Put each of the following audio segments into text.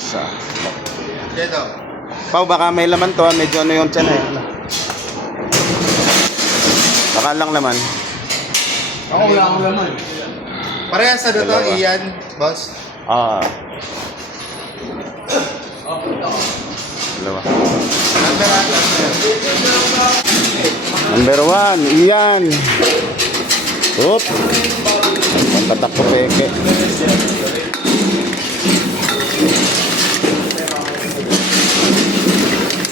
Sa. Dito. Pao, baka may laman to, medyo ano yung tiyan eh. Baka lang laman. Ako wala akong laman. Parehas sa dito, Dalawa. Ian, boss. Ah. Dalawa. Number 1, Ian. Oop. Pantatak ko peke.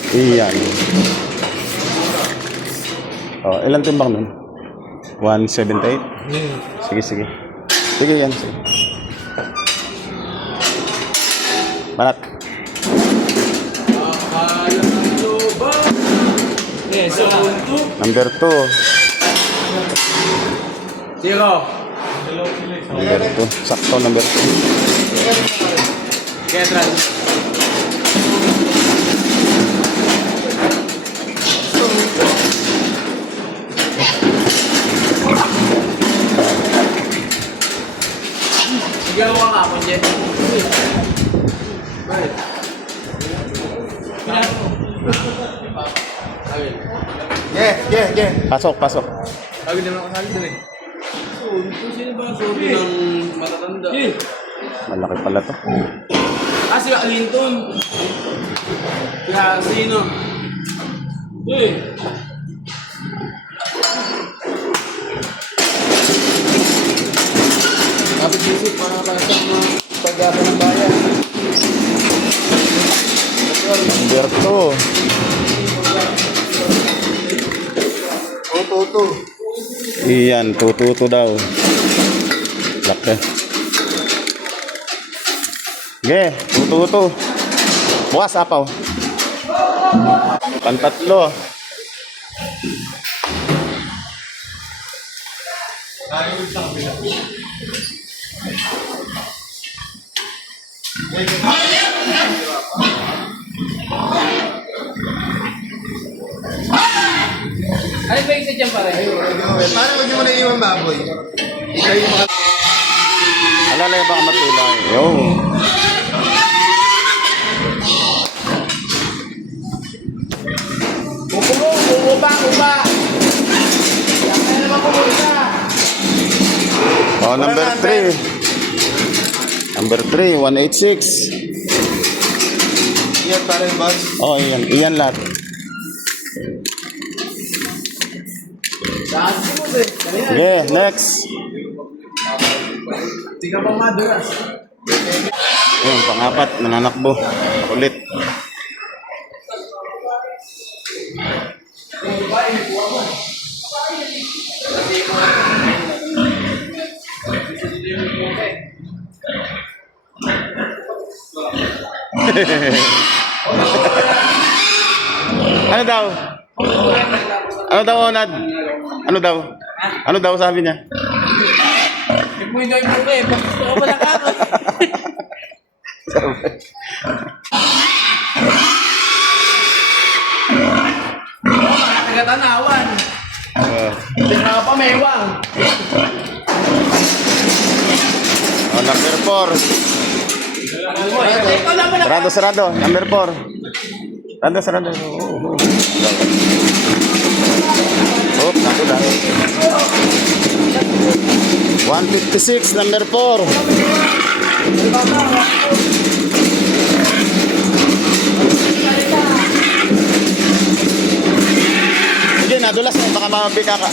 Iyan. Oh, ilan timbang nun? 178? Sige, sige. Sige yan, sige. Manat. Number 2. Zero. Number 2. Sakto, number 2. Ketran. Sige ako ka kapon, Jen. Bakit? Yeah. Pasok, pasok. Sabi naman ako sabi dun eh. Sino ba ang sorry ng matatanda? Malaki pala to. Ah, si Clinton. Kaya sino? Kapit isip para sa mga pag-asa ng bayan. Number 2. Iyan, tututo daw. Laki. Sige, tututo. Bukas, apaw. Pantatlo. Ano ba isa dyan pare? Paano huwag mo na iwan baboy? Ikaw yung mga... Alalay ba matulay? Yo. Uba! Yan na naman kumulsa. Oh, number 3. Number 3, 186. Ian pa rin, boss. Oh, iyan. Iyan lahat. Dati mo ba? Sige, next. Hindi ka pa madulas. Ayun, pang-apat, nananakbo. Ulit. Ano daw? Ano daw, Onad? Ano daw? Ano daw sabi niya? Ipuin daw yung buke. Gusto ko pala kako. Tagatanawan. Hindi ka pa mewang. Oh, number 4. Ikaw naman Sarado, sarado. Number 4. Sarado, sarado. Oh, naku lang. 156, number 4. Sige, nadulas mo. Baka mabika ka.